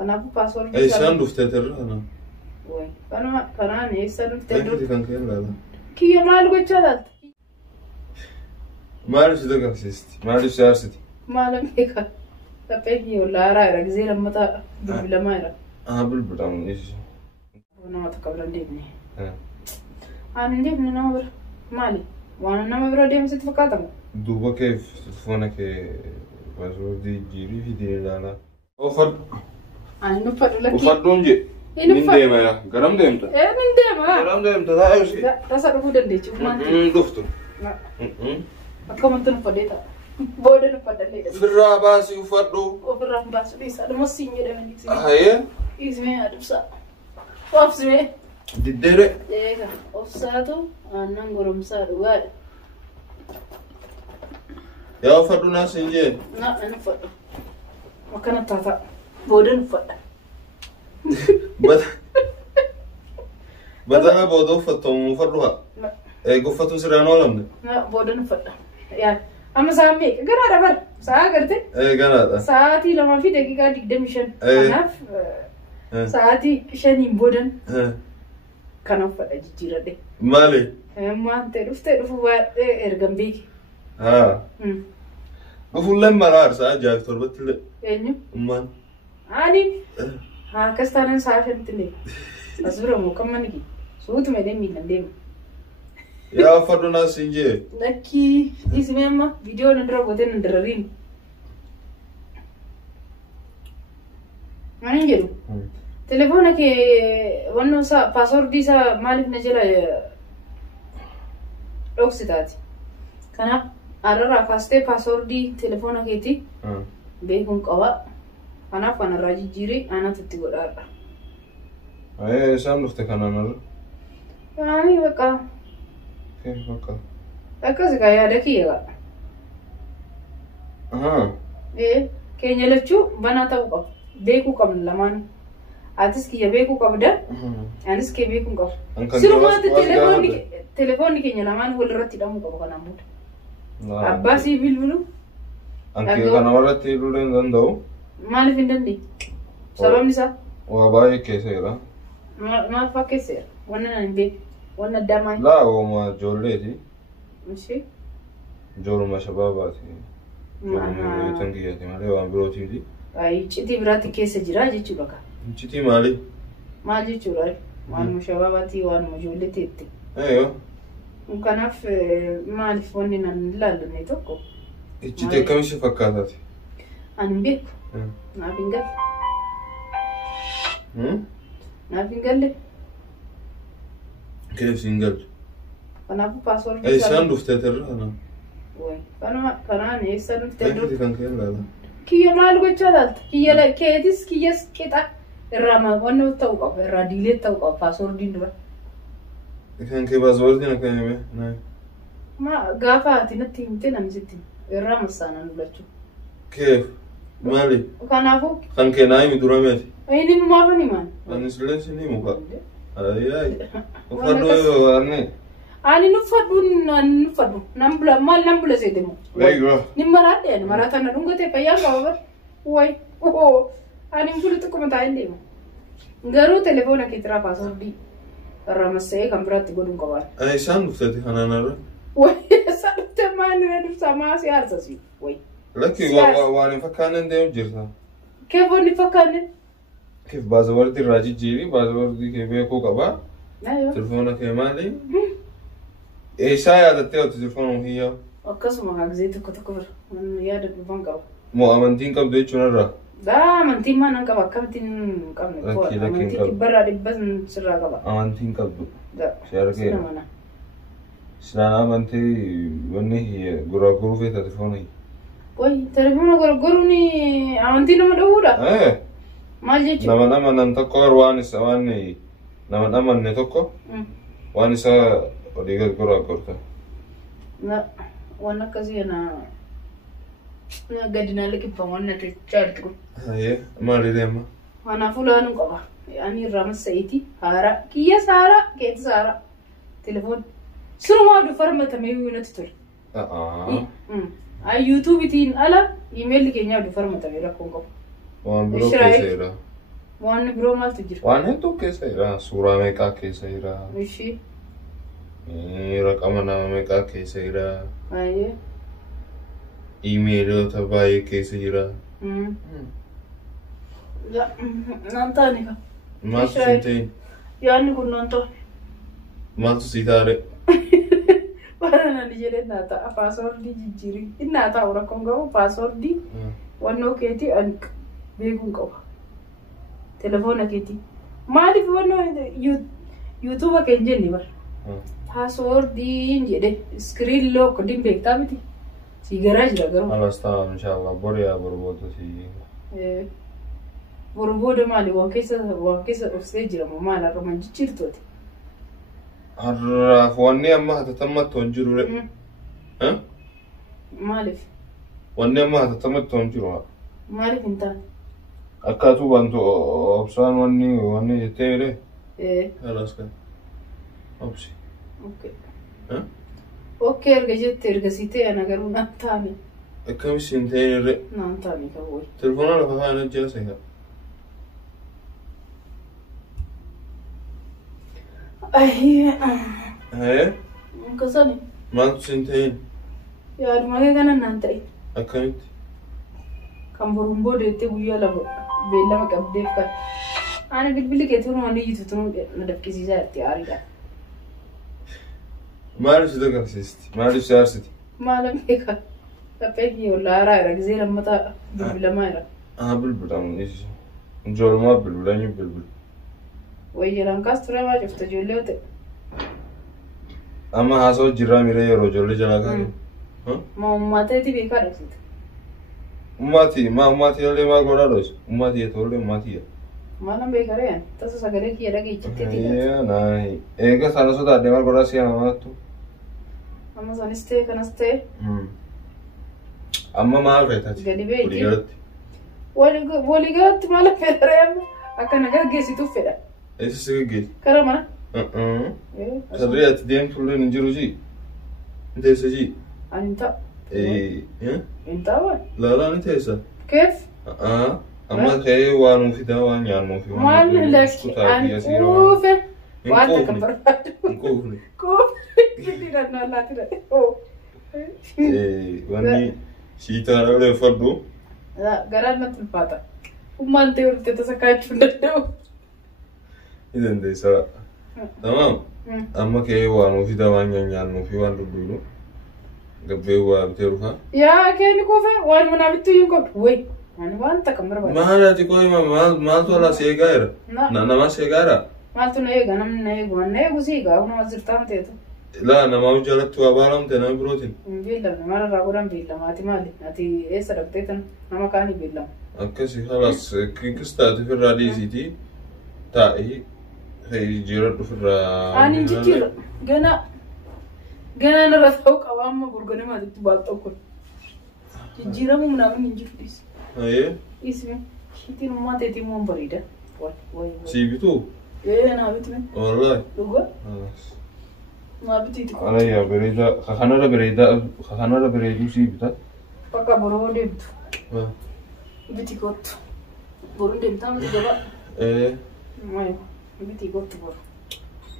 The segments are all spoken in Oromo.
أنا أبو باسورد. أي شان دفتر أنا. وين؟ أنا إيش دفتر؟ أكيد كان كذا لا. كي ما لقيت شلات. ما أعرف إذا كان سيستي. ما أعرف سياستي. ما لم يكن. تبيني ولا راي رجزي لما تا بلا يرى. بالبرام إيش. أنا ما تقبل نديبني. أنا نديبني نمبر مالي. وأنا نمبر ديم ست فكاتم. دوبا كيف تلفونك باسوردي جيري في دين لا. أوفر. أنا نفر لك. أوفر دونجي. من ديما يا غرام ديمتا. من ديما. غرام ديمتا لا أيش. لا تصرفوا دندي شوف ما. دفتر. لا. أكمل تنفديتا. بودن فدلي. في الراباس يفردو. وفي الراباس ليس هذا مسين جدا من اسمه. هاي. اسمه أدبسا. وافسمه. ديدري. إيه أفساتو أنا نقولم سادوال. يا فردو ناس يجي. لا أنا فدو. ما كانت تاتا. بودن فد. بدنا بودو فتوم فردوها. لا. قفتو سرانو لمن. لا بودن فد. يعني أما سامي كنا ربر ساعة قرتي. كنا. ساعتي لما في دقيقة دقدمشن. أنا ساعتي شنين بودن. كانوا فد جيرة دي. مالي. ما تعرف إرجم بيك. قفل لما رار ساعة جاي تربط له. إنيو. أمان. أني. كستانن سافن تلي. أصبر مو كم مني. سوت مدين مين نديم. يا فردو ناس يجي. لكي اسمه ما فيديو ندرا بودن ندرين. ما نجلو. تلفونك ونو سا باسورد دي سا مالك نجلا روكسيتاتي. كنا أرى فاستي باسورد دي تلفونك يتي. بيكون قوا. أنا فانا راجي جيري أنا تتقول أرى. أيه سام نفتك أنا نر. يعني بقى. كيف بقى؟ بقى زكايا دكيا. إيه كيني لتشو بناتا وقف. بيكو كم لمان. أتس كي يبيكو كبدا. أنس كي بيكو كف. سلوما تلفوني كيني لمان هو الرتي دامو كبا نامود. أباسي بيلبلو. أنكي كنا مرة تيرولين دندو. ما لفندني. سلام نسا. واباي كيسيرا. ما فاكسير. وانا نبي. وانا دامي. لا هو ما جولتي. ماشي. جول ما شباباتي. ما تنقيتي ما ليه بروتي دي. أي شيء براتي كيس جرا جيتشو لك. شيء مالي. ما جيتشو راي. وان مشباباتي وان مجولتي تي. أيوه. وكان في ما لفوني نلا لنيتوكو. شيء كم شيء فكرتي. أنا بيك. ما بينقل. ما بينقل لي. كيف سينجل؟ أنا أبو باسورد. أي شان دفتر أنا. وين؟ أنا إيش دفتر؟ أكيد كان كذا لا. كي ما لقيت شلات. كي يلا كيدس كيس كده. الرما وانو توقف الراديلة توقف باسورد دينه. كان كي باسورد دينه كان يبي. نعم. ما قافاتي نتيم تنام زتين. الرما سانا نبلشوا. كيف؟ مالي. وكان أبوك. كان كنايم دراماتي. أيني ما فني مان. أنا سلسلة سني مكا. أي. وفرضو أني. أنا نفضل نمبلا ما نمبلا زيدمو. أيوة. نمرات ده نمرات أنا نونغ تبيا كابر. واي. أنا نقول تكمل تاين ديمو. غيرو تلفونه كتير باسورد دي. الرمسة كم برات تقولون كبار. أي شان دفتر أنا نرى. واي سالت ما نرد سما سيار ساسي. واي. لكن وأنا فكرنا نديم جرثا. كيف وني فكرنا؟ كيف بازورد راجي جيري بازورد كيف يكو كبار. أيوة. تلفونه كمالي. إيش هذا تيو تلفونه هي؟ أقسم هاك زيت كتكبر. من يادك بفنكوا. مو أمانتين كم دوي شنرا. دا منتين ما نكبا كمتين كم نكوا. منتين كبر بس سرّا كبا. أمانتين كم. دا. شاركي. سلام أمانتي وني هي غرا في تلفوني. وي تلفونه غروني أمانتين ما دورا. إيه. ما جيتش. نما ننتقر وانس واني نما نتوكو. وانسا وديك غرا كورتا. لا وانا كذي أنا قاعدين لك بفهمنا تجارتكم. هاي ما ليما. أنا فلان قبا يعني رامس سيتي هارا كيا سارا كيت سارا تلفون سلو ما دو فرما تميمي نتطر. يوتيوب تين على إيميل كينيا دو فرما تميرا كونغو. وان بلوك كيسيرا. Waan biroo maaltu jira? Waan hedduu keessa jira. Suuraa meeqaa keessa jira. Ishii. Raqama nama meeqaa keessa jira. Baay'ee. Iimeelota baay'ee keessa jira. Naan taane ka. Maaltu siin ta'in? Yaadni kun naan taane. Maaltu sii taare? Baranaan jedhee naa ta'a paaswordii jijjiirii. Innaa taa'u rakkoon qabu paaswordii wannoo keetii beekuun qaba. Telefoona keetii. Maaliif wannoo yuutuuba keenya jenni bara. Paaswordiin jedhee iskiriin look din beektaa miti. Si garaa jira garuu. Alas ta'a inshaallah boriyaa borbooda si. Borbooda maali waan keessa dhoksee jira moo maal har'umaan jijjiirtooti. Har'aaf wanni amma hatatamatti hon jiru re. Maaliif? Wanni amma hatatamatti hon jiru. Maaliif hin taane? Akkaatu wantu obsaan wanni jettee re. Alas kan. Obsi. Okkee erga jette ergasii ta'e ana garuu naan taane. Akkamis hin ta'in re. Naan taane kan wayi. Telefoona lafa kaa'an ajjeesa yaa. Kasani. Maaltu siin ta'in? Yaaduma kee kana naan ta'e. Akkamitti? Kan boruun booda jettee guyyaa lama beellama qabdeef kan. Ani bilbilli kee turuu waan iyyitu turuu na dafqisiisaa jettee aariidha. Maaliif si agarsiisti? Maaliif si aarsiti? Maalam beekaa? Laphee kiyya ollaa haaraa jira gizee lammataa bilbilamaa jira. Bilbilamu ijoolmaa bilbilanii bilbilu. Wayyalaan kaas ture maa cufta ijoollee yoo ta'e. Amma haasoo jirraa miree yeroo ijoollee jalaa kaa'e. Ma uummateeti beekaa dhabsite. Ummaatii illee maal godhaa dhoos? Ummaatii yeetollee ummaatii yaa. Maalam beekaa re'an tasa sagalee kiyya dhageechitteeti. Eega sana sodaadde maal godhaa si'a namaattu? Amma sanis ta'e kanas ta'e. Amma maal feetaati? Gadi beekti. Waliigalatti. Waliigalatti maal fedha re'amma? Akka na gaggeessituuf fedha. Eessa si gaggeessi? Kara mana? Sarree ati deemtullee hin jiru jii? Hin teessa jii? Ani hin ta'a. Hin ta'a waan? Laalaa ni teessa? Keef? Amma ka'ee waan fidaa waan nyaannuufi. Maal lakki ani quufe waan takka barbaadu. Hin quufne. Quufe giddi dhannaa laati dha. Wanni shiitaa dhalee faddu. Garaan natti ulfaata. Ummaan ta'e walitti tasa kaachuu hin danda'u. Ni dandeessa. Tamaam. Amma ka'ee waan fidaa waan nyaannuufi waan dudduudu. Gabbee waa bitee dhufaa. Yaa keeni quufe waan manaa bittuu hin qabdu. Wayi. Ani waan takka barbaadu. Maal ati qoy maaltu ala seegaa jira? Nama seegaa jira? Maaltu na eega namni na eegu waan na eegu siigaa nama zirtaan ta'etu. Laa namaa jalatti waa baalamte nama birootiin. Hin beellamne maal irraa godhan beellama ati maali? Ati eessa dhaqxee tan nama kaanii beellama. Akkasii halas kistaati firraa dhiisiiti taa'ee jijjiiradhu firraa. Ani hin jijjiirra ganaa narra ta'uu qaba amma gurguramaatitti baal tokko. Jijjiiramu namni hin jiru dhiisi. Ismi shiitiin ummaa teetii muun bareeda. Sii bituu? Naa bitme. Wallahi. Dhugaa? Naa bitiiti. Alayyaa bareedaa kakanarra bareeduu sii bita. Bakka boroo deemtu. Biti kottu. Boroo deemtaa miti gabaa. Biti kottu boru.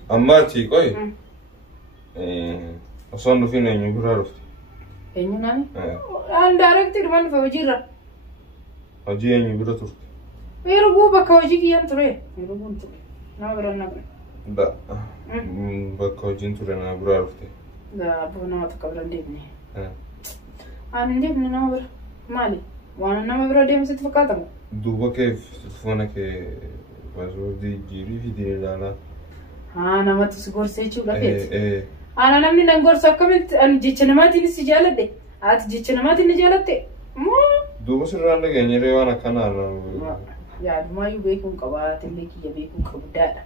Amma ati qoy. Osoo hin dhufiin eenyu biraa dhufte? Eenyu naani? Aan daarektii dhumaan dhufe hojiirra. Hojii eenyu bira turte? Yeroo bakka hojii kiyyaan ture. Yeroo buun ture. Nama biraa nama bira. Bakka hojiin ture nama biraa dhufte. Abboo nama tokko bira hin deemne. Aan hin deemne nama bira. Maali? Waan nama bira deemsitti fakkaatamu? Duuba kee foona kee paaswordii jirii fi ilaalaa. Namatti si gorsee jechuudha feeti. Ana namni nan gorsu akkamitti ani jecha namaatiin si jaaladhe. Ati jecha namaatiin ni jaalatte. Duuba sirraan dhageenyeree waan akkanaa. Yaadumaayyuu beekuun qaba illee kiyya beekuun qabdaadha.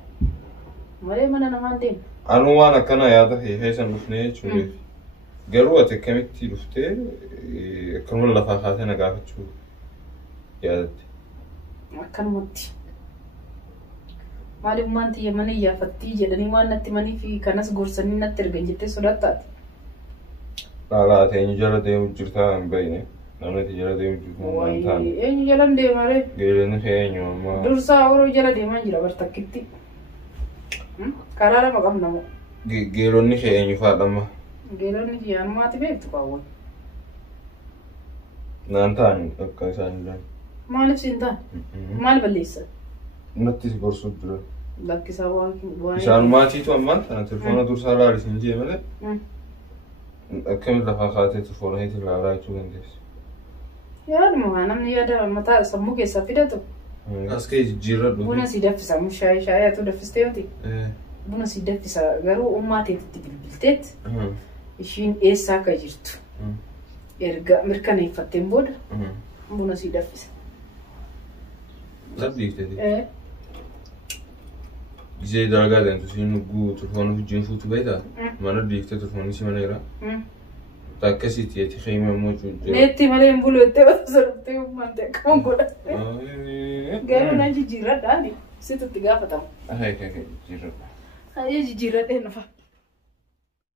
Malee mana namaan deemu. Anu waan akkanaa yaada keessan dhufnee jechuudha. Garuu ati akkamitti dhuftee akkanuma lafaa kaatee na gaafachuu yaadatte. Akkanumatti. Maaliif maanti yemana iyyaafatti jedhanii waan natti manii fi kanas gorsanii natti ergan jettee sodaattaati. Laalaa teenyu jala deemu jirtaa hin bayne. namni itti jala deemtu Wayii eenyu jala deemaree? geelonni eenyu amma Dursaa warra jala deeman jira bartakkitti. Karaa lama qabna moo? geelonni eenyu faadhama Geelonni jiyyaan maati beektu qaawwan. naan ta'an akka isaan jiran Maaliif siin ta'a? Maal balleessa? natti si gorsuu jira Lakkisaa waan isaan maatiitu ammaan tana telefoona dursaa laalisiin jee malee akkamitti lafaa kaatee telefoona hiitiin laalaa jechuu dandeessi. Yaaduma waan namni yaada mataa sammuu keessaa fidatu. As kee jijjiirradhu. Buna si daffisa shaayatu daffistee yooti. Buna si daffisa garuu ummaa teetitti bilbilteetti. Ishiin eessaa akka jirtu. Erga mirkaneeffatteen booda buna si daffisa. Sabdiifteeti. Gisee dalagaa deemtu siin nugguu telefoona wajjin fuutu beektaa? Mana diiftee telefoonni si maneera. Akkasitti yeeti xiqqeema immoo cuuccee. Neetti malee hin bulu jettee wata sorottee ummaan ta'e qaban godha. Garuu na jijjiirradhaani situtti gaafatamu. Jijjiirradha. Jijjiirradhee nufa.